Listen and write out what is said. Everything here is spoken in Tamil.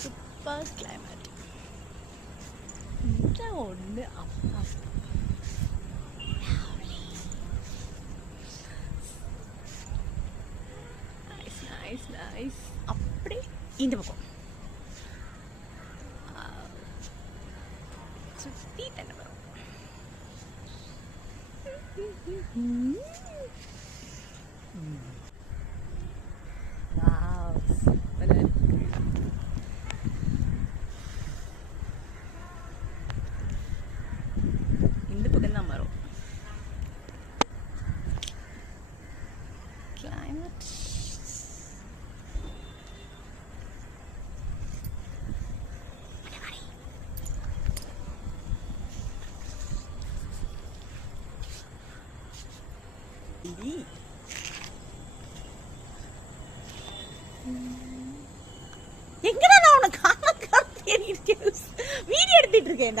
Super climate. இந்த ஒன்று அப்பா நைஸ் நைஸ் நைஸ். அப்படி இந்த பக்கம் சுற்றி தண்ணி வரும். இந்த பக்கம் தான் வரும் கிளைமேட். எங்கடா நான் உனக்கு காண தேடிட்டு வீடியோ எடுத்துட்டு இருக்கேன்.